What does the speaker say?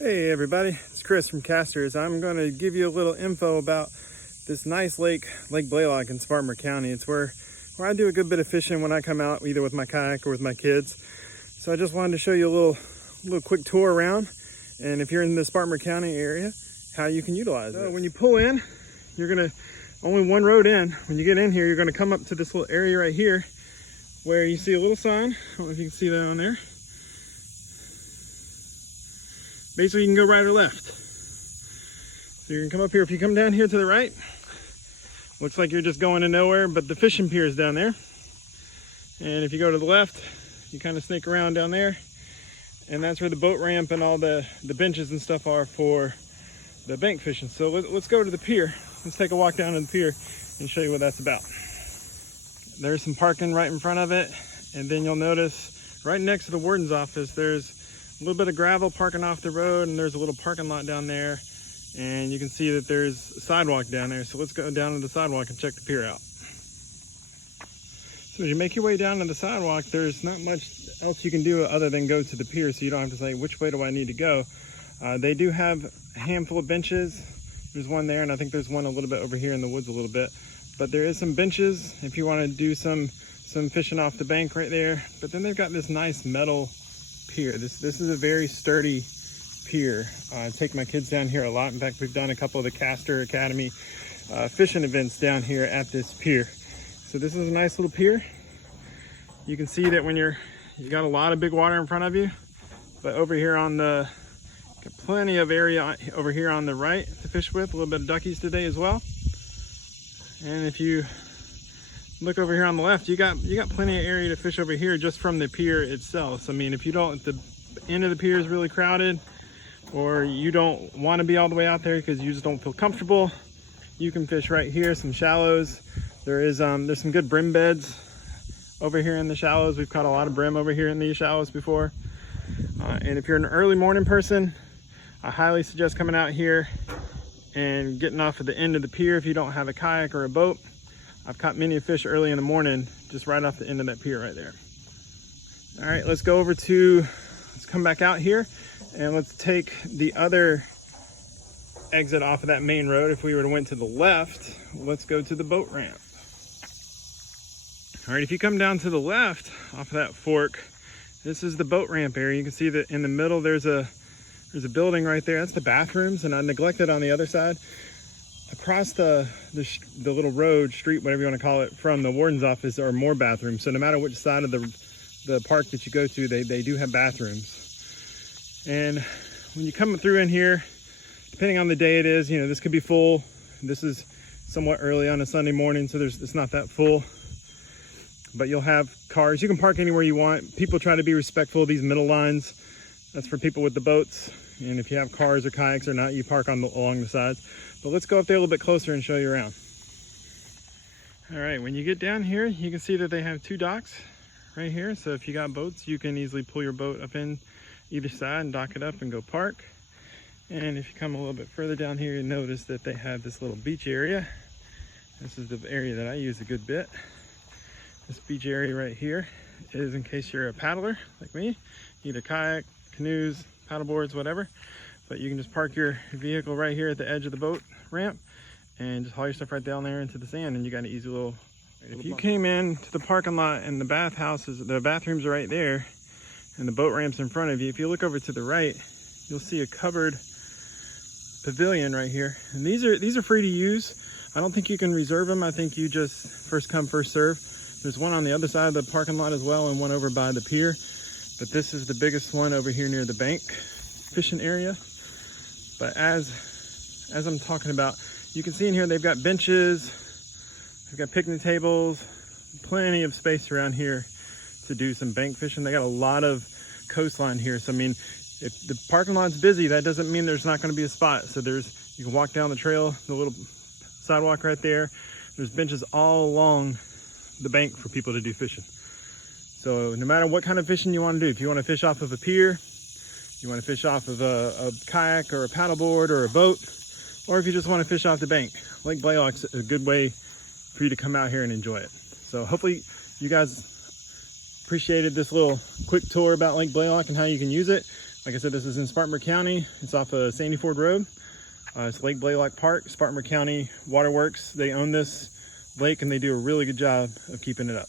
Hey everybody, it's Chris from Casters. I'm going to give you a little info about this nice lake, Lake Blalock in Spartanburg County. It's where I do a good bit of fishing when I come out, either with my kayak or with my kids. So I just wanted to show you a little quick tour around, and if you're in the Spartanburg County area, how you can utilize it. When you pull in, you're going to, only one road in. When you get in here, you're going to come up to this little area right here where you see a little sign. I don't know if you can see that on there. Basically, you can go right or left. So you can come up here. If you come down here to the right, looks like you're just going to nowhere, but the fishing pier is down there. And if you go to the left, you kind of snake around down there, and that's where the boat ramp and all the benches and stuff are for the bank fishing. So let's go to the pier. Let's take a walk down to the pier and show you what that's about. There's some parking right in front of it, and then you'll notice right next to the warden's office, there's a little bit of gravel parking off the road, and there's a little parking lot down there, and you can see that there's a sidewalk down there. So let's go down to the sidewalk and check the pier out. So as you make your way down to the sidewalk, there's not much else you can do other than go to the pier, so you don't have to say, which way do I need to go? They do have a handful of benches. There's one there, and I think there's one a little bit over here in the woods a little bit. But there is some benches if you want to do some fishing off the bank right there. But then they've got this nice metal pier. This is a very sturdy pier. I take my kids down here a lot. In fact, we've done a couple of the Caster Academy fishing events down here at this pier. So this is a nice little pier. You can see that when you got a lot of big water in front of you, but over here on the, got plenty of area over here on the right to fish with. A little bit of duckies today as well. And if you look over here on the left, you got plenty of area to fish over here just from the pier itself. So, I mean, if you don't, if the end of the pier is really crowded, or you don't want to be all the way out there because you just don't feel comfortable, you can fish right here, some shallows. There's some good brim beds over here in the shallows. We've caught a lot of brim over here in these shallows before. And if you're an early morning person, I highly suggest coming out here and getting off at the end of the pier if you don't have a kayak or a boat. I've caught many fish early in the morning just right off the end of that pier right there. All right, let's come back out here, and let's take the other exit off of that main road. If we were to went to the left, let's go to the boat ramp. All right, if you come down to the left off of that fork, this is the boat ramp area. You can see that in the middle there's a building right there. That's the bathrooms, and I neglected on the other side. Across the little road, street, whatever you want to call it, from the warden's office are more bathrooms. So no matter which side of the park that you go to, they do have bathrooms. And when you come through in here, depending on the day it is, this could be full. This is somewhat early on a Sunday morning, so it's not that full. But you'll have cars. You can park anywhere you want. People try to be respectful of these middle lines. That's for people with the boats. And if you have cars or kayaks or not, you park along the sides. But let's go up there a little bit closer and show you around. All right, when you get down here, you can see that they have two docks right here. So if you got boats, you can easily pull your boat up in either side and dock it up and go park. And if you come a little bit further down here, you notice that they have this little beach area. This is the area that I use a good bit. This beach area right here is in case you're a paddler like me, either kayak, canoes, paddle boards, whatever. But you can just park your vehicle right here at the edge of the boat ramp and just haul your stuff right down there into the sand, and you got an easy little if you came in to the parking lot and the bathrooms are right there and the boat ramp's in front of you, if you look over to the right, you'll see a covered pavilion right here. And these are free to use. I don't think you can reserve them. I think you just first come, first serve. There's one on the other side of the parking lot as well, and one over by the pier. But this is the biggest one over here near the bank fishing area. But as I'm talking about, you can see in here they've got benches, they've got picnic tables, plenty of space around here to do some bank fishing. They got a lot of coastline here. So I mean, if the parking lot's busy, that doesn't mean there's not going to be a spot. So you can walk down the trail, the little sidewalk right there. There's benches all along the bank for people to do fishing. So no matter what kind of fishing you want to do, if you want to fish off of a pier, you want to fish off of a kayak or a paddleboard or a boat, or if you just want to fish off the bank, Lake Blalock's a good way for you to come out here and enjoy it. So hopefully you guys appreciated this little quick tour about Lake Blalock and how you can use it. Like I said, this is in Spartanburg County. It's off of Sandy Ford Road. It's Lake Blalock Park, Spartanburg County Waterworks. They own this lake and they do a really good job of keeping it up.